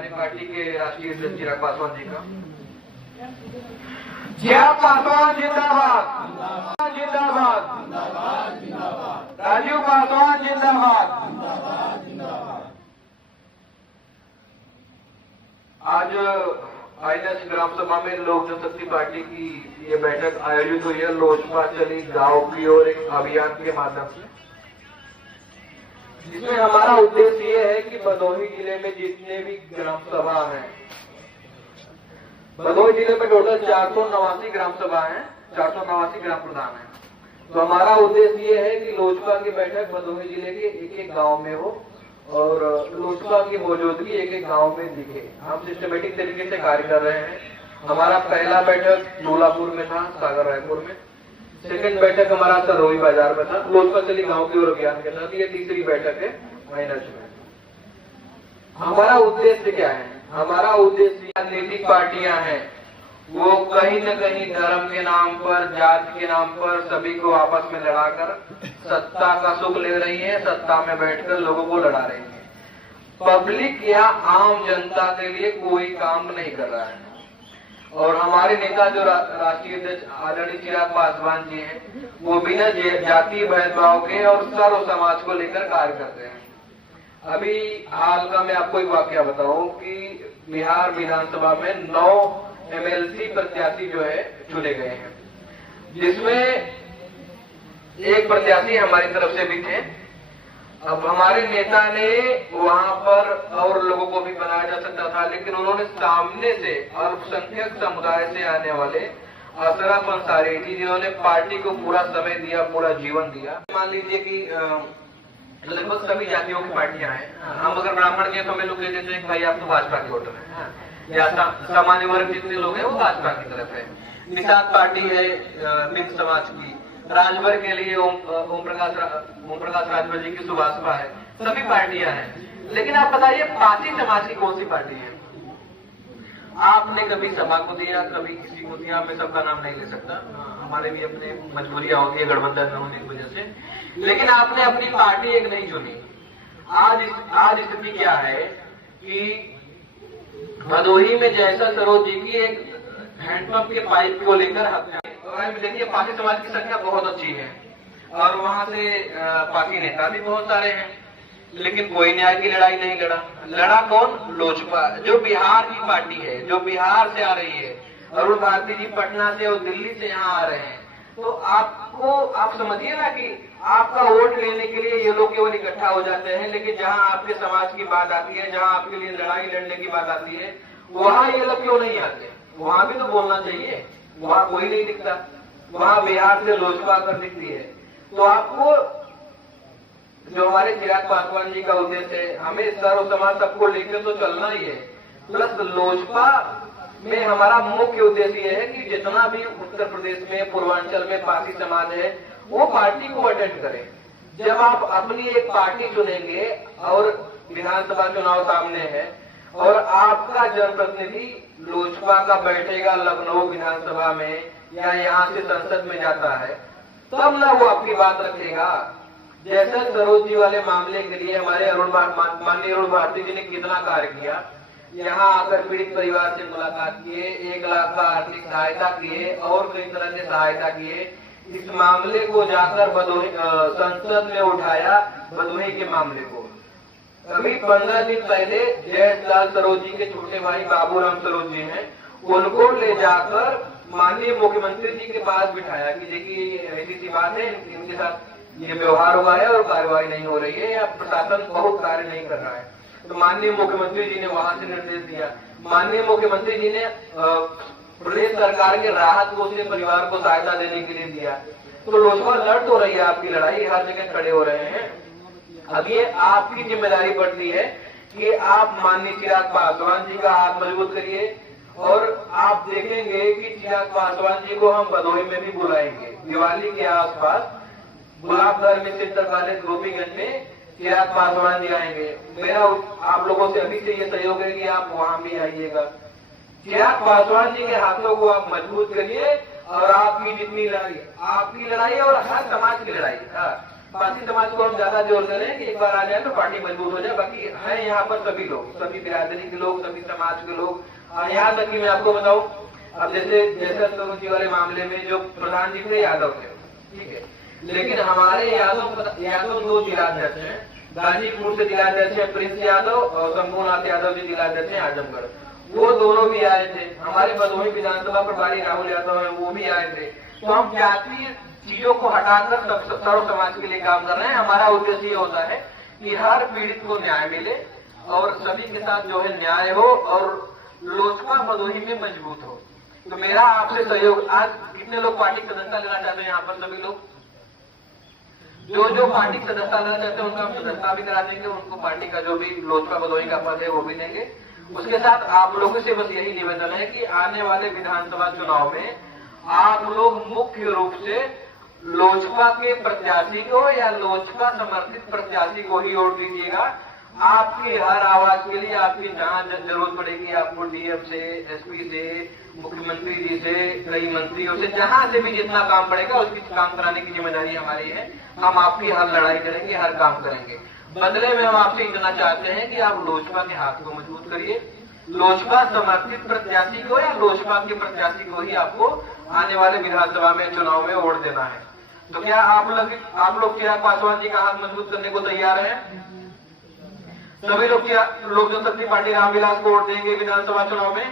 हमारी पार्टी के राष्ट्रीय अध्यक्ष चिराग पासवान जी का। चिराग पासवान जिंदाबाद, जिंदाबाद, राजीव पासवान जिंदाबाद। आज आईएनएस ग्राम सभा में लोक जनशक्ति पार्टी की ये बैठक आयोजित हुई है लोजपा चली गांव की ओर एक अभियान के माध्यम से, जिसमें हमारा उद्देश्य ये है कि भदोही जिले में जितने भी ग्राम सभा हैं, भदोही जिले में टोटल 489 ग्राम सभा हैं, 489 ग्राम प्रधान हैं। तो हमारा उद्देश्य ये है कि लोजपा की बैठक भदोही जिले के एक एक गांव में हो और लोजपा की मौजूदगी एक एक गांव में दिखे। हम सिस्टमेटिक तरीके से कार्य कर रहे हैं। हमारा पहला बैठक ढोलापुर में था, सागर रायपुर में। सेकंड बैठक हमारा सरोही बाजार में था, लोजपा चली गांव की ओर अभियान के साथ। ये तीसरी बैठक है आईएनएस में। हमारा उद्देश्य क्या है? हमारा उद्देश्य राजनीतिक पार्टियां हैं वो कहीं न कहीं धर्म के नाम पर, जाति के नाम पर सभी को आपस में लड़ाकर सत्ता का सुख ले रही है, सत्ता में बैठकर लोगों को लड़ा रही है। पब्लिक या आम जनता के लिए कोई काम नहीं कर रहा है। और हमारे नेता जो राष्ट्रीय अध्यक्ष आदरणीय चिराग पासवान जी हैं, वो बिना जाति भेदभाव के और सर्व समाज को लेकर कार्य करते हैं। अभी हाल का मैं आपको एक वाकया बताऊं कि बिहार विधानसभा में 9 एमएलसी प्रत्याशी जो है चुने गए हैं, जिसमें एक प्रत्याशी हमारी तरफ से भी थे। अब हमारे नेता ने वहां पर और लोगों को भी बनाया जा सकता था, लेकिन उन्होंने सामने से अल्पसंख्यक समुदाय से आने वाले अशरफ अंसारी जी, जिन्होंने पार्टी को पूरा समय दिया, पूरा जीवन दिया। मान लीजिए कि लगभग सभी जातियों की पार्टियां हैं। हम अगर ब्राह्मण के तो हमें लोग कहते हैं भाई आप तो भाजपा के वोटर हैं, या सामान्य वर्ग जितने लोग हैं वो भाजपा की तरफ है। निषाद पार्टी है मित्र समाज की, राजभर के लिए ओम प्रकाश राजभर जी की सुभाषपा है। सभी पार्टियां हैं, लेकिन आप बताइए पासी समाज की कौन सी पार्टी है? आपने कभी सभा को दिया, कभी किसी को दिया। मैं सबका नाम नहीं ले सकता, हमारे भी अपने मजबूरियां होती है गठबंधन होने की वजह से, लेकिन आपने अपनी पार्टी एक नहीं चुनी। आज स्थिति क्या है कि भदोही में जैसा सरोज जी की एक हैंडपंप के पाइप को लेकर हत्या, देखिए पासी समाज की संख्या बहुत अच्छी है और वहां से पासी नेता भी बहुत सारे हैं, लेकिन कोई न्याय की लड़ाई नहीं लड़ा। लड़ा कौन? लोजपा, जो बिहार की पार्टी है, जो बिहार से आ रही है। अरुण भारती जी पटना से और दिल्ली से यहाँ आ रहे हैं। तो आप समझिए ना कि आपका वोट लेने के लिए ये लोग केवल इकट्ठा हो जाते हैं, लेकिन जहां आपके समाज की बात आती है, जहां आपके लिए लड़ाई लड़ने की बात आती है, वहां ये लोग क्यों नहीं आते? वहां भी तो बोलना चाहिए। वहां कोई नहीं दिखता, वहां बिहार से लोजपा कर दिखती है। तो आपको जो हमारे चिराग पासवान जी का उद्देश्य है, हमें सर्व समाज सबको लेकर तो चलना ही है। प्लस लोजपा में हमारा मुख्य उद्देश्य है कि जितना भी उत्तर प्रदेश में, पूर्वांचल में पासी समाज है, वो पार्टी को अटेंड करें। जब आप अपनी एक पार्टी चुनेंगे और विधानसभा चुनाव सामने है और आपका जनप्रतिनिधि लोजपा का बैठेगा लखनऊ विधानसभा में या यहाँ से संसद में जाता है, तब ना वो आपकी बात रखेगा। जैसे सरोज जी वाले मामले के लिए हमारे माननीय अरुण भारती जी ने कितना कार्य किया। यहाँ आकर पीड़ित परिवार से मुलाकात किए, 1 लाख का आर्थिक सहायता किए और कई तरह से सहायता किए। इस मामले को जाकर भदोही संसद में उठाया, भदोही के मामले को। अभी 15 दिन पहले जयलाल सरोज जी के छोटे भाई बाबूराम सरोज जी हैं, उनको ले जाकर माननीय मुख्यमंत्री जी के पास बिठाया कि देखिए ऐसी सी बात है, इनके साथ ये व्यवहार हुआ है और कार्रवाई नहीं हो रही है या प्रशासन बहुत कार्य नहीं कर रहा है। तो माननीय मुख्यमंत्री जी ने वहां से निर्देश दिया। माननीय मुख्यमंत्री जी ने प्रदेश सरकार के राहत कोष से परिवार को सहायता देने के लिए दिया। तो लोजपा लड़ तो रही है आपकी लड़ाई, हर जगह खड़े हो रहे हैं। अब ये आपकी जिम्मेदारी बढ़ती है कि आप माननीय चिराग पासवान जी का हाथ मजबूत करिए और आप देखेंगे कि चिराग पासवान जी को हम भदोही में भी बुलाएंगे। दिवाली के आसपास गुलाबगढ़ में, चित्रकालित, गोपीगंज में चिराग पासवान जी आएंगे। मेरा आप लोगों से अभी से ये सहयोग है कि आप वहां भी आइएगा। चिराग पासवान जी के हाथों को आप मजबूत करिए और आपकी जितनी लड़ाई, आपकी लड़ाई और हर समाज की लड़ाई, पारसी समाज को हम ज्यादा जोर दे रहे हैं कि एक बार आ जाए तो पार्टी मजबूत हो जाए। बाकी है यहाँ पर सभी लोग, सभी बिरादरी के लोग, सभी समाज के लोग। और यहाँ तक कि मैं आपको बताऊं, अब जैसे तरुण जी वाले मामले में जो प्रधान जी थे यादव थे, ठीक है, लेकिन हमारे यादव 2 जिलाध्यक्ष हैं। गाजीपुर से जिलाध्यक्ष है प्रिंस यादव और शंभुनाथ यादव जी जिलाध्यक्ष है आजमगढ़। वो दोनों भी आए थे। हमारे भदोही विधानसभा प्रभारी राहुल यादव है, वो भी आए थे। तो हम जातीय चीजों को हटाकर सर्व समाज के लिए काम कर रहे हैं। हमारा उद्देश्य ये होता है कि हर पीड़ित को न्याय मिले और सभी के साथ जो है न्याय हो और लोजपा भदोही में मजबूत हो। तो मेरा आपसे सहयोग, आज कितने लोग पार्टी सदस्यता लेना चाहते हैं यहाँ पर? सभी लोग जो पार्टी सदस्यता लेना चाहते हैं उनका हम सदस्यता भी करा देंगे, उनको पार्टी का जो भी लोजपा भदोही का पद है वो भी देंगे। उसके साथ आप लोगों से बस यही निवेदन है कि आने वाले विधानसभा चुनाव में आप लोग मुख्य रूप से लोजपा के प्रत्याशी को या लोजपा समर्थित प्रत्याशी को ही वोट दीजिएगा। आपकी हर आवाज के लिए आपकी जहां जरूरत पड़ेगी, आपको डीएम से, एसपी से, मुख्यमंत्री जी से, कई मंत्रियों से, जहां से भी जितना काम पड़ेगा उसकी काम कराने की जिम्मेदारी हमारी है। हम आपकी हर लड़ाई करेंगे, हर काम करेंगे। बदले में हम आपसे इतना चाहते हैं कि आप लोजपा के हाथ को मजबूत करिए। लोजपा समर्थित प्रत्याशी को या लोजपा के प्रत्याशी को ही आपको आने वाले विधानसभा में चुनाव में वोट देना है। तो क्या आप लोग चिराग पासवान जी का हाथ मजबूत करने को तैयार हैं? सभी लोग क्या लोक जनशक्ति पार्टी रामविलास को वोट देंगे विधानसभा चुनाव में?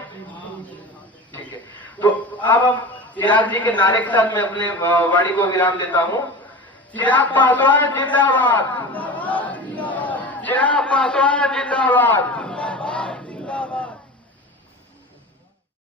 ठीक है, तो अब हम चिराग जी के नारे के साथ मैं अपने वाणी को विराम देता हूं। चिराग पासवान जिंदाबाद, चिराग पासवान जिंदाबाद।